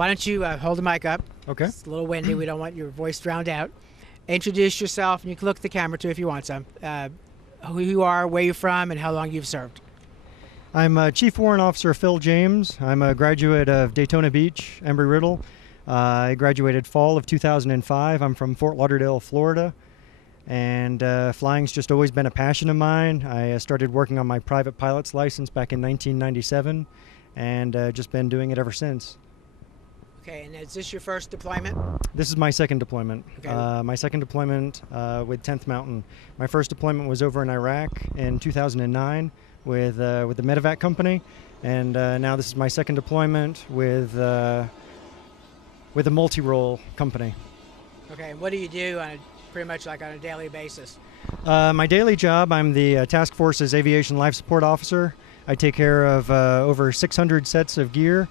why don't you hold the mic up? Okay. It's a little windy. We don't want your voice drowned out. Introduce yourself, and you can look at the camera too if you want some. Who you are, where you're from, and how long you've served. I'm Chief Warrant Officer Phillip James. I'm a graduate of Daytona Beach, Embry Riddle. I graduated fall of 2005. I'm from Fort Lauderdale, Florida. And flying's just always been a passion of mine. I started working on my private pilot's license back in 1997, and just been doing it ever since. Okay, and is this your first deployment? This is my second deployment. Okay. My second deployment with 10th Mountain. My first deployment was over in Iraq in 2009 with the Medevac company, and now this is my second deployment with a multi-role company. Okay, and what do you do on pretty much like on a daily basis? My daily job, I'm the Task Force's Aviation Life Support Officer. I take care of over 600 sets of gear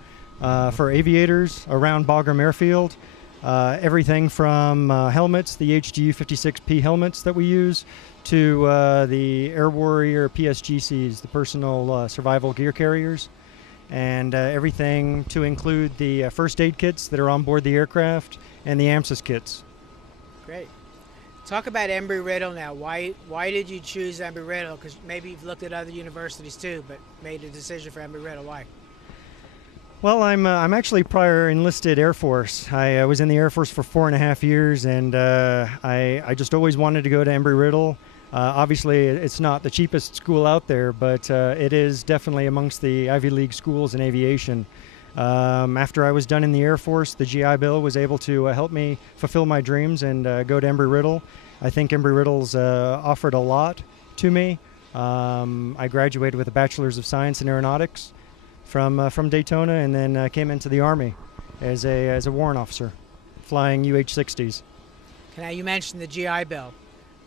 for aviators around Bagram Airfield. Everything from helmets, the HGU 56P helmets that we use, to the Air Warrior PSGCs, the personal survival gear carriers, and everything to include the first aid kits that are on board the aircraft and the AMSUS kits. Great. Talk about Embry Riddle now. Why did you choose Embry Riddle? Because maybe you've looked at other universities too, but made a decision for Embry Riddle. Why? Well, I'm actually prior enlisted Air Force. I was in the Air Force for 4.5 years, and I just always wanted to go to Embry Riddle. Obviously, it's not the cheapest school out there, but it is definitely amongst the Ivy League schools in aviation. After I was done in the Air Force, the GI Bill was able to help me fulfill my dreams and go to Embry Riddle. I think Embry Riddle's offered a lot to me. I graduated with a Bachelor's of Science in Aeronautics from Daytona, and then came into the Army as a warrant officer, flying UH-60s. Now, you mentioned the GI Bill.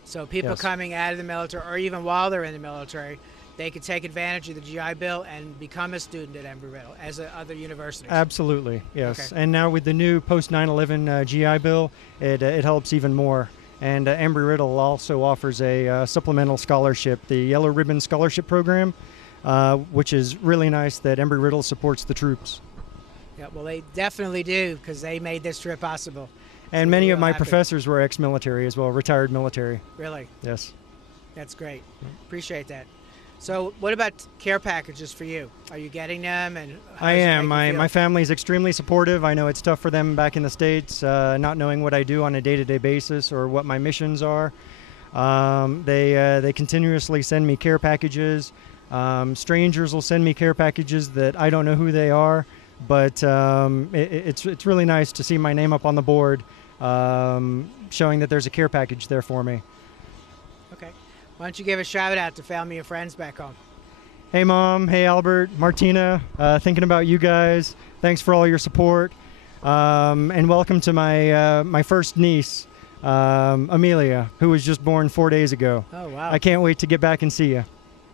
So people Yes. coming out of the military, or even while they're in the military, they could take advantage of the GI Bill and become a student at Embry Riddle, as at other universities. Absolutely, yes. Okay. And now with the new post 9/11 GI Bill, it helps even more. And Embry Riddle also offers a supplemental scholarship, the Yellow Ribbon Scholarship Program, which is really nice that Embry Riddle supports the troops. Yeah, well, they definitely do, because they made this trip possible. And So many we're of my happy. professors were ex-military as well, retired military. Really? Yes. That's great. Appreciate that. So what about care packages for you? Are you getting them? And how I does it am. make you feel? My family is extremely supportive. I know it's tough for them back in the States, not knowing what I do on a day-to-day basis or what my missions are. They continuously send me care packages. Strangers will send me care packages that I don't know who they are, but it's really nice to see my name up on the board, showing that there's a care package there for me. Okay. Why don't you give a shout out to family and friends back home? Hey Mom, hey Albert, Martina, thinking about you guys. Thanks for all your support, and welcome to my first niece, Amelia, who was just born 4 days ago. Oh, wow. I can't wait to get back and see you.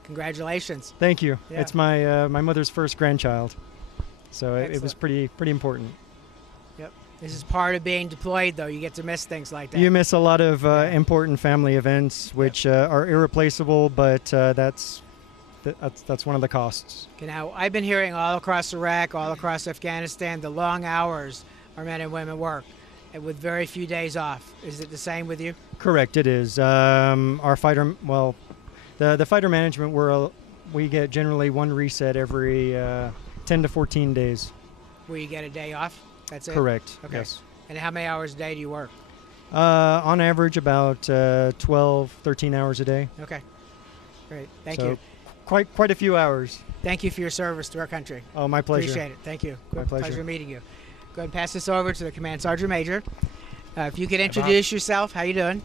Congratulations. Thank you. Yeah. It's my mother's first grandchild, so it was Excellent. pretty important. Yep. This is part of being deployed, though. You get to miss things like that. You miss a lot of important family events, which are irreplaceable, but that's one of the costs. Okay, now, I've been hearing all across Iraq, all across Afghanistan, the long hours our men and women work, and with very few days off. Is it the same with you? Correct, it is. Our fighter, well, the fighter management, we get generally one reset every 10 to 14 days. Where you get a day off? That's it? Correct, Okay. yes. And how many hours a day do you work? On average, about 12, 13 hours a day. Okay. Great. Thank So you. Quite a few hours. Thank you for your service to our country. Oh, my pleasure. Appreciate it. Thank you. My Good pleasure. meeting you. Go ahead and pass this over to the Command Sergeant Major. If you could introduce yourself, how you doing?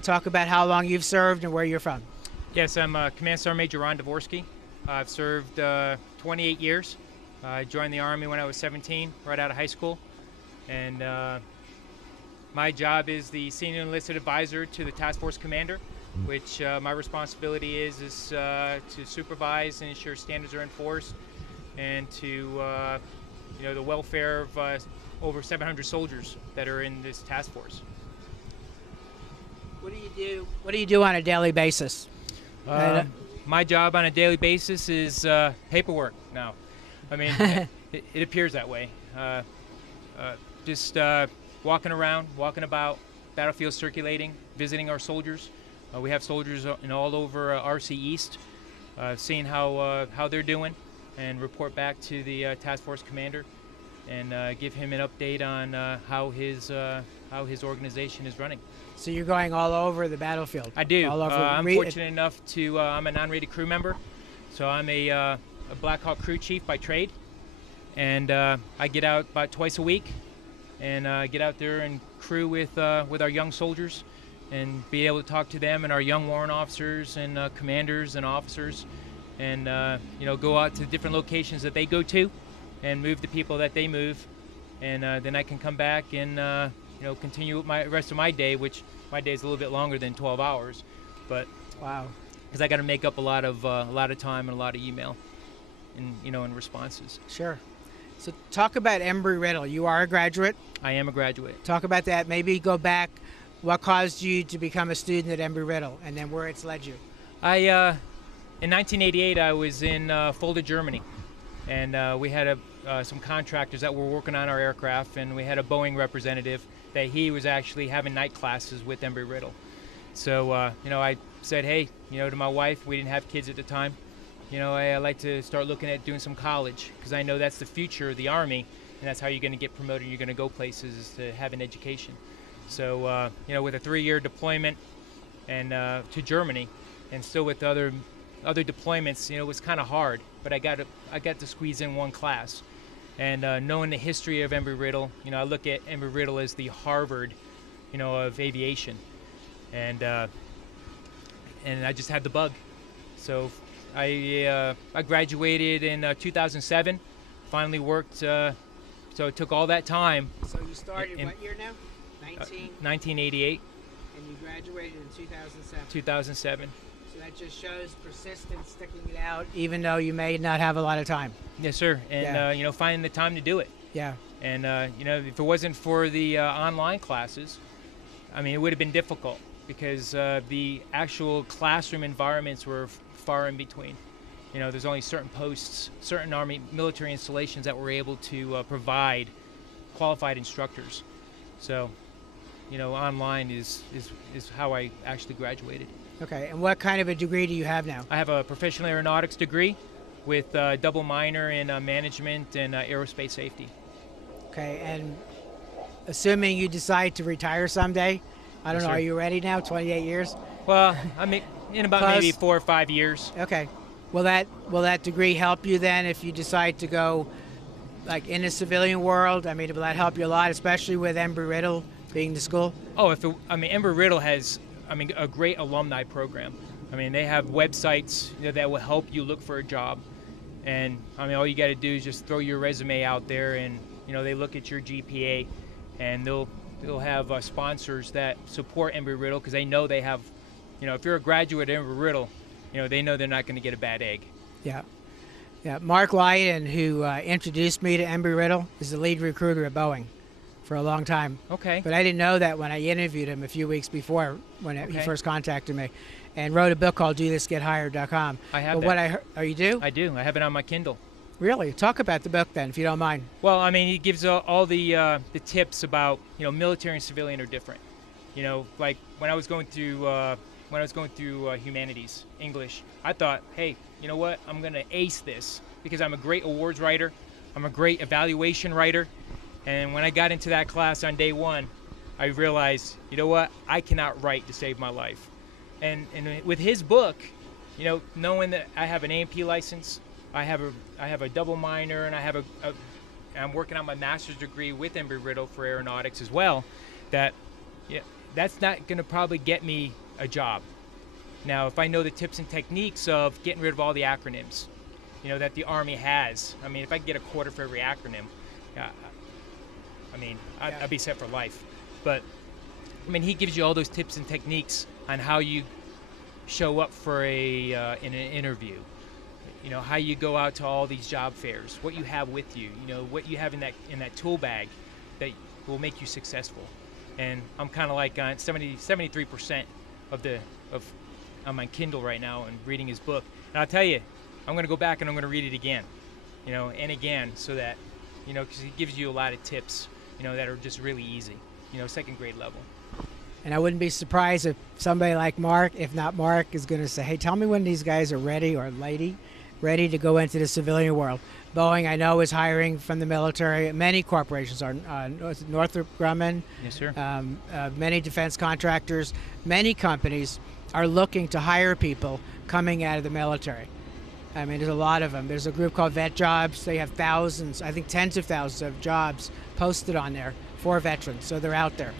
Talk about how long you've served and where you're from. Yes, I'm Command Sergeant Major Dvorsky. I've served 28 years. I joined the Army when I was 17, right out of high school. And my job is the Senior Enlisted Advisor to the Task Force Commander, which my responsibility is to supervise and ensure standards are enforced, and to the welfare of over 700 soldiers that are in this task force. What do you do? What do you do on a daily basis? My job on a daily basis is paperwork now. I mean, it appears that way. Just walking around, walking about, battlefield circulating, visiting our soldiers. We have soldiers all over RC East, seeing how they're doing, and report back to the task force commander, and give him an update on how his organization is running. So you're going all over the battlefield? I do. All over I'm fortunate enough to, I'm a non-rated crew member, so I'm a Blackhawk crew chief by trade, and I get out about twice a week, and get out there and crew with our young soldiers, and be able to talk to them and our young warrant officers and commanders and officers, and go out to different locations that they go to, and move the people that they move, and then I can come back and continue with my rest of my day, which my day is a little bit longer than 12 hours, but wow, because I got to make up a lot of time and a lot of email, and responses. Sure. So talk about Embry Riddle. You are a graduate. I am a graduate. Talk about that. Maybe go back. What caused you to become a student at Embry Riddle, and then where it's led you? In 1988, I was in Fulda, Germany, and we had some contractors that were working on our aircraft, and we had a Boeing representative that he was actually having night classes with Embry Riddle. So, I said, hey, to my wife, we didn't have kids at the time, I'd like to start looking at doing some college, because I know that's the future of the Army, and that's how you're going to get promoted, you're going to go places, is to have an education. So, with a 3-year deployment and to Germany, and still with other deployments, it was kind of hard, but I got to squeeze in one class. And knowing the history of Embry Riddle, I look at Embry Riddle as the Harvard, of aviation, and I just had the bug. So I graduated in 2007. Finally worked. So it took all that time. So you started what year now? 1988. And you graduated in 2007. 2007. So that just shows persistence, sticking it out, even though you may not have a lot of time. Yes, sir. And finding the time to do it. Yeah. And if it wasn't for the online classes, it would have been difficult, because the actual classroom environments were far in between. There's only certain posts, certain Army military installations that were able to provide qualified instructors. So, online is how I actually graduated. Okay, and what kind of a degree do you have now? I have a professional aeronautics degree with a double minor in management and aerospace safety. Okay, and assuming you decide to retire someday, I don't know, sir. Are you ready now, 28 years? Well, in about maybe 4 or 5 years. Okay. Will that degree help you then if you decide to go like in the civilian world? Will that help you a lot, especially with Embry Riddle being the school? Oh, Embry Riddle has a great alumni program. They have websites that will help you look for a job, and all you got to do is just throw your resume out there, and they look at your GPA, and they'll have sponsors that support Embry Riddle, because they know they have, if you're a graduate at Embry Riddle, they know they're not going to get a bad egg. Yeah. Yeah. Mark Lyden, who introduced me to Embry Riddle, is the lead recruiter at Boeing for a long time. Okay. But I didn't know that when I interviewed him a few weeks before when he first contacted me, and wrote a book called DoThisGetHired.com. I have but that. Oh, you do? I do. I have it on my Kindle. Really? Talk about the book then, if you don't mind. Well, he gives all the tips about, military and civilian are different. Like when I was going through humanities, English, I thought, hey, you know what? I'm going to ace this, because I'm a great awards writer. I'm a great evaluation writer. And when I got into that class on day one, I realized, you know what? I cannot write to save my life. And with his book, knowing that I have an A&P license, I have a double minor, and I'm working on my master's degree with Embry Riddle for aeronautics as well, that's not going to probably get me a job. Now, if I know the tips and techniques of getting rid of all the acronyms, that the Army has, if I can get a quarter for every acronym, I'd be set for life. But he gives you all those tips and techniques on how you show up for in an interview. How you go out to all these job fairs, what you have with you, what you have in that tool bag that will make you successful. And I'm kind of like on 73% on my Kindle right now and reading his book. And I'll tell you, I'm going to go back and I'm going to read it again, and again, so that, because he gives you a lot of tips, that are just really easy, second grade level. And I wouldn't be surprised if somebody like Mark, if not Mark, is going to say, hey, tell me when these guys are ready, or lady, ready to go into the civilian world. Boeing, I know, is hiring from the military. Many corporations are, Northrop Grumman. Yes, sir. Many defense contractors, many companies are looking to hire people coming out of the military. I mean, there's a lot of them. There's a group called Vet Jobs. They have thousands, I think tens of thousands of jobs posted on there for veterans, so they're out there.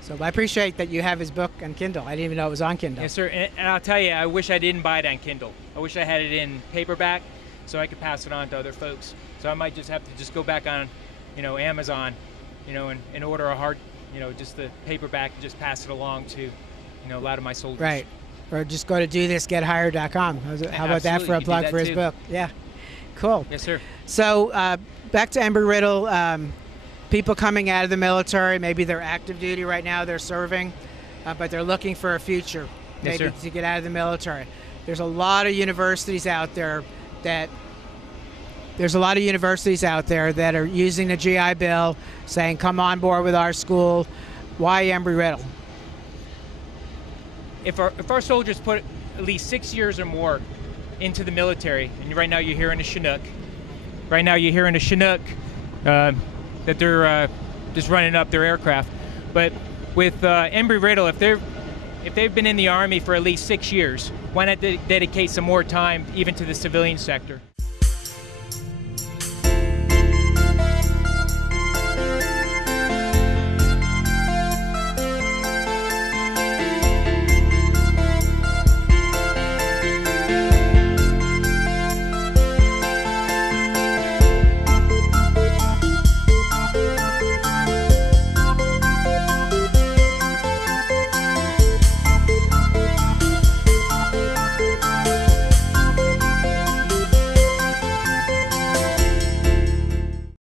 So I appreciate that you have his book on Kindle. I didn't even know it was on Kindle. Yes, sir. And I'll tell you, I wish I didn't buy it on Kindle. I wish I had it in paperback so I could pass it on to other folks. So I might just have to just go back on, Amazon, and order a hard, just the paperback and just pass it along to, a lot of my soldiers. Right. Or just go to dothisgethired.com. How about that for a plug for his book? Yeah. Cool. Yes, sir. So back to Embry Riddle. People coming out of the military, maybe they're active duty right now, they're serving, but they're looking for a future, maybe Yes, sir. to get out of the military. There's a lot of universities out there that are using the GI Bill, saying, come on board with our school. Why Embry Riddle? If our soldiers put at least 6 years or more into the military, and right now you're hearing a Chinook, that they're just running up their aircraft. But with Embry Riddle, if they've been in the Army for at least 6 years, why not dedicate some more time even to the civilian sector?